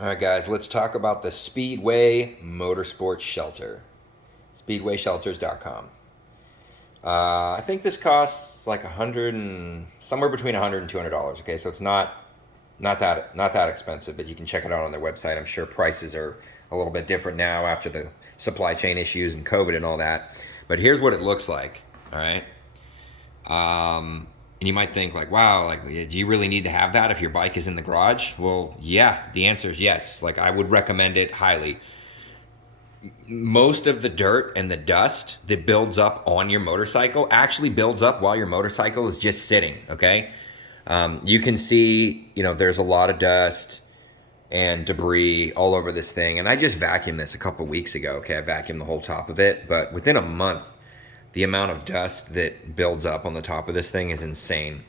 All right, guys, let's talk about the Speedway Motorsports Shelter. SpeedwayShelters.com. I think this costs like somewhere between $100 and $200. Okay, so it's not that expensive, but you can check it out on their website. I'm sure prices are a little bit different now after the supply chain issues and COVID and all that. But here's what it looks like. All right. And you might think like, wow, like, do you really need to have that if your bike is in the garage? Well, yeah, the answer is yes. Like, I would recommend it highly. Most of the dirt and the dust that builds up on your motorcycle actually builds up while your motorcycle is just sitting, okay? You can see, there's a lot of dust and debris all over this thing. And I just vacuumed this a couple weeks ago, okay? I vacuumed the whole top of it. But within a month, the amount of dust that builds up on the top of this thing is insane.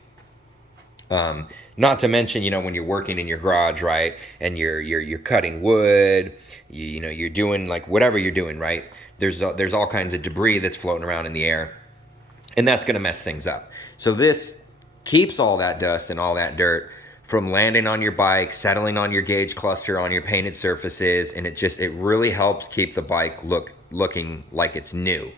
Not to mention, when you're working in your garage, right, and you're cutting wood, you're doing like whatever you're doing, right. There's all kinds of debris that's floating around in the air, and that's going to mess things up. So this keeps all that dust and all that dirt from landing on your bike, settling on your gauge cluster, on your painted surfaces, and it really helps keep the bike looking like it's new.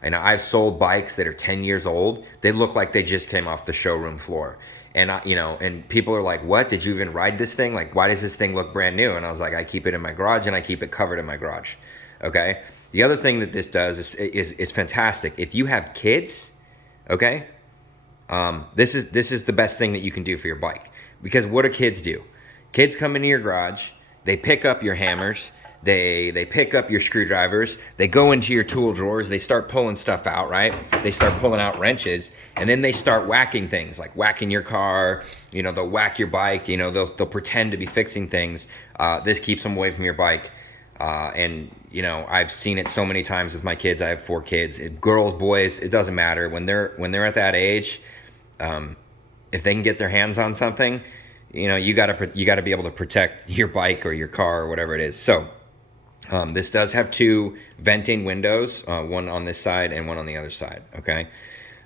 And I've sold bikes that are 10 years old. They look like they just came off the showroom floor. And and people are like, "What? Did you even ride this thing? Like, why does this thing look brand new?" And I was like, "I keep it in my garage and I keep it covered in my garage." Okay. The other thing that this does is fantastic. If you have kids, okay, this is the best thing that you can do for your bike, because what do kids do? Kids come into your garage, they pick up your hammers. They pick up your screwdrivers, they go into your tool drawers, they start pulling stuff out, right? They start pulling out wrenches, and then they start whacking things, like whacking your car, they'll whack your bike, they'll pretend to be fixing things. This keeps them away from your bike. And I've seen it so many times with my kids. I have 4 kids, girls, boys, it doesn't matter. When they're at that age, if they can get their hands on something, you gotta be able to protect your bike or your car or whatever it is. So this does have 2 venting windows, one on this side and one on the other side, okay?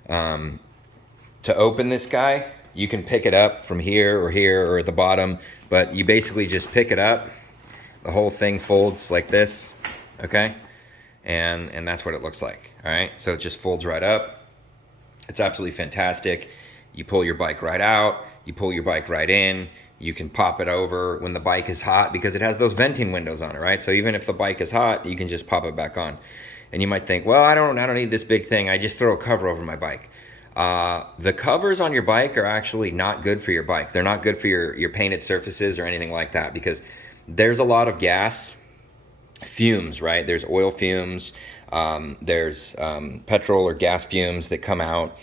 To open this guy, you can pick it up from here or at the bottom, but you basically just pick it up. The whole thing folds like this, okay? And that's what it looks like, all right? So it just folds right up. It's absolutely fantastic. You pull your bike right out, you pull your bike right in. You can pop it over when the bike is hot, because it has those venting windows on it, right? So even if the bike is hot, you can just pop it back on. And you might think, well, I don't need this big thing. I just throw a cover over my bike. The covers on your bike are actually not good for your bike. They're not good for your painted surfaces or anything like that, because there's a lot of gas fumes, right? There's oil fumes. There's petrol or gas fumes that come out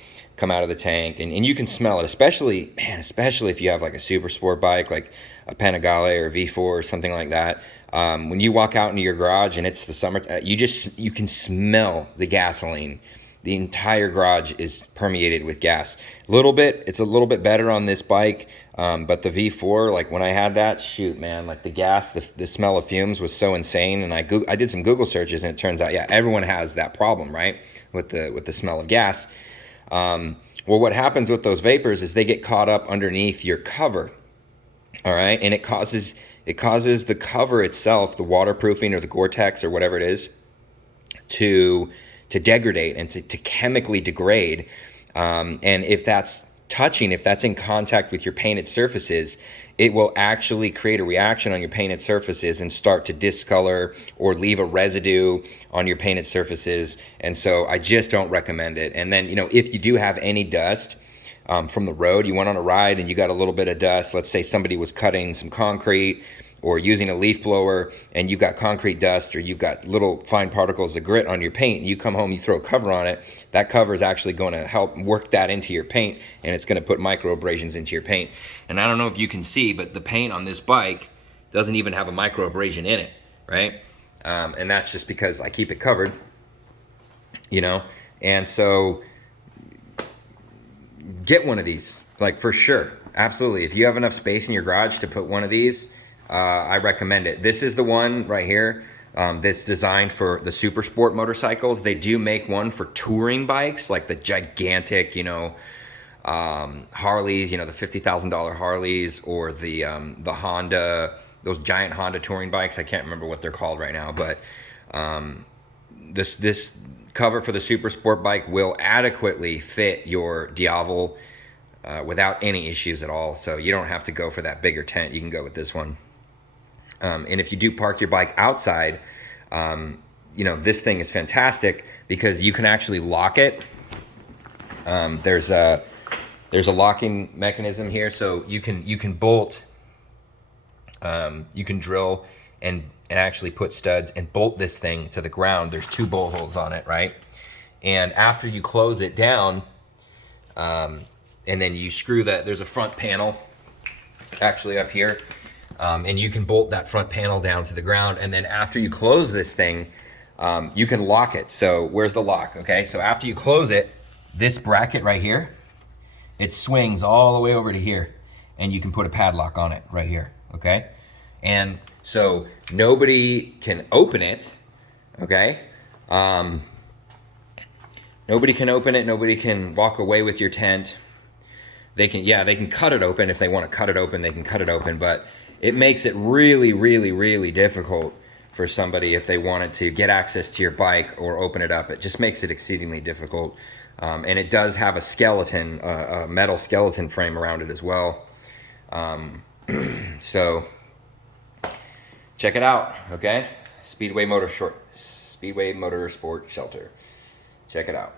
of the tank, and you can smell it, especially if you have like a super sport bike like a Panigale or V4 or something like that. When you walk out into your garage and it's the summer, you can smell the gasoline. The entire garage is permeated with gas. It's a little bit better on this bike, but the V4, like when I had that, shoot, man, like the gas, the smell of fumes was so insane. And I did some Google searches, and it turns out, yeah, everyone has that problem, right, with the smell of gas. Well, what happens with those vapors is they get caught up underneath your cover, all right, and it causes the cover itself, the waterproofing or the Gore-Tex or whatever it is, to degrade and to chemically degrade. And if that's in contact with your painted surfaces, it will actually create a reaction on your painted surfaces and start to discolor or leave a residue on your painted surfaces. And so I just don't recommend it. And then, if you do have any dust from the road, you went on a ride and you got a little bit of dust, let's say somebody was cutting some concrete or using a leaf blower and you got concrete dust, or you got little fine particles of grit on your paint, and you come home, you throw a cover on it, that cover is actually going to help work that into your paint, and it's going to put micro abrasions into your paint. And I don't know if you can see, but the paint on this bike doesn't even have a micro abrasion in it, right? And that's just because I keep it covered, and so get one of these, like, for sure, absolutely. If you have enough space in your garage to put one of these, I recommend it. This is the one right here that's designed for the super sport motorcycles. They do make one for touring bikes, like the gigantic, Harleys, the $50,000 Harleys, or the Honda those giant Honda touring bikes. I can't remember what they're called right now, but this cover for the Super Sport bike will adequately fit your Diavel without any issues at all. So you don't have to go for that bigger tent. You can go with this one. And if you do park your bike outside, you know, this thing is fantastic because you can actually lock it. There's a locking mechanism here, so you can bolt, you can drill and actually put studs and bolt this thing to the ground. There's 2 bolt holes on it, right? And after you close it down, and then you screw that, there's a front panel actually up here, and you can bolt that front panel down to the ground. And then after you close this thing, you can lock it. So where's the lock? Okay, so after you close it, this bracket right here, it swings all the way over to here, and you can put a padlock on it right here, okay? And so nobody can open it, okay? Nobody can open it, nobody can walk away with your tent. They can cut it open. If they want to cut it open, they can cut it open, but it makes it really, really, really difficult for somebody if they wanted to get access to your bike or open it up. It just makes it exceedingly difficult. And it does have a skeleton, a metal skeleton frame around it as well. So check it out, okay? Speedway Motorsport Shelter. Check it out.